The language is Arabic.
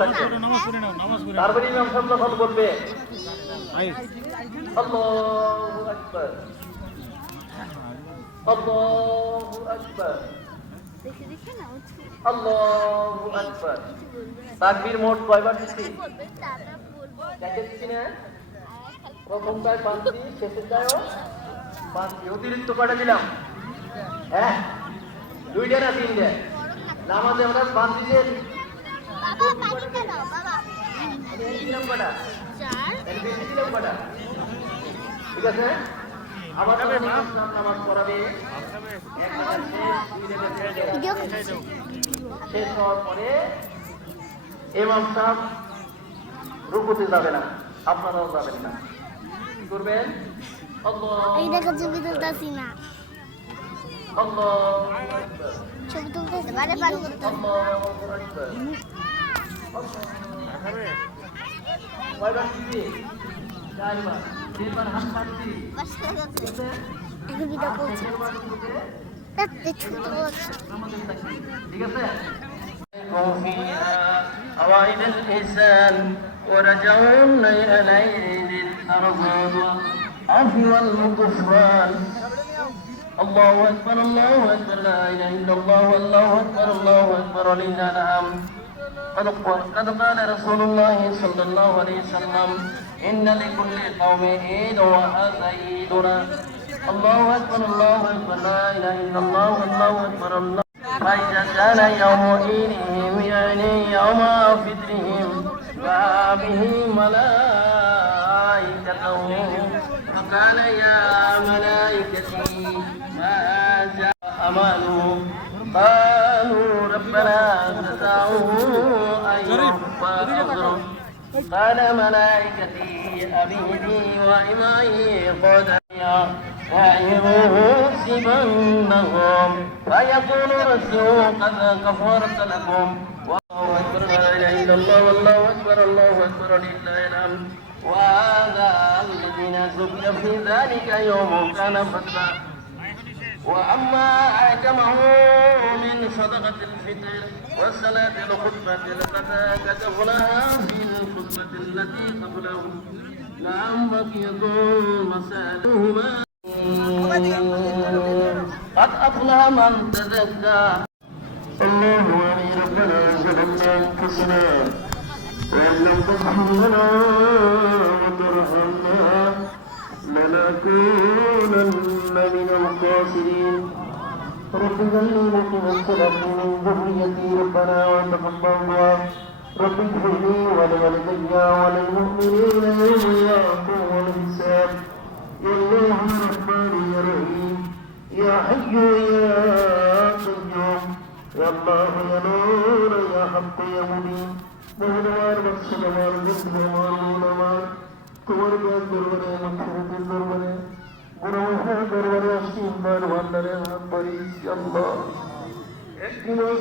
থাকবে। তারপরে ইমাম সাহেব যখন বলবে আল্লাহু আকবার, আল্লাহু আকবার, আল্লাহু আকবার, তাকবীর মোট কয়বার দিচ্ছি দেখেছি না? প্রথমটায় 5টি, শেষেরটায়ও 5টি, অতিরিক্ত কয়টা দিলাম? হ্যাঁ, 2টা না 3টে? নামাজে আমরা 5 দিলে দিলাম কয়টা? বেশি দিলাম কয়টা? ঠিক আছে, আবার নামাজ পড়াবে, শেষ হওয়ার পরে ইমাম সাহেব রুকুতে যাবে না, আপনারাও যাবেন না। কি করবেন? ছবি তুলতেছে বারে বারে কয়বার দিবি? 4বার। 3বার হাত পাচ্ছি, ঠিক আছে। أوائل الإحسان ورجعون إليه الأرض والعفو والغفران. الله أكبر الله أكبر لا إله إلا الله والله أكبر الله أكبر ولله الحمد. قد قال رسول الله صلى الله عليه وسلم إن لكل قوم عيد وهذا عيدنا. الله أكبر الله أكبر لا إله إلا الله والله أكبر الله. فإذا كان يوم عيدهم يعني يوم فطرهم فهذه ملائكته فقال يا ملائكتي ما هذا أمانهم قالوا ربنا جزاؤه أن يوفى أجره قال ملائكتي أبيدي وإمائي قد يحسبنهم فيقول رسول قد كفرت لكم. والله أكبر لا إله إلا الله والله أكبر الله أكبر لله الحمد. وهذا الذين ذكر في ذلك يوم كان فضلا. وأما أعجمه من صدقة الفطر والصلاة الخطبة لقد كتبناها في الخطبة التي قبله. نعم بقيت مسألهما قد أفلح من تزكى. الله ولي ربنا ظلمنا أنفسنا وإن لم تغفر لنا وترحمنا لنكونن من الخاسرين. رب اجعلني مقيم الصلاة من ذريتي ربنا وتقبل دعاء. رب اغفر لي ولوالدي وللمؤمنين يوم يقوم الحساب. يا الله يا رحمن يا رحيم يا حي يا قيوم يا الله يا نور يا حق يا مبين. মহানবার বৎসলমার বন্ধুমার মৌলমার তোমার জ্ঞান দরবারে মনসুরতের দরবারে গুণমহার দরবারে আসিম ভান্ডারে হাত পারি। আল্লাহ একটি মাস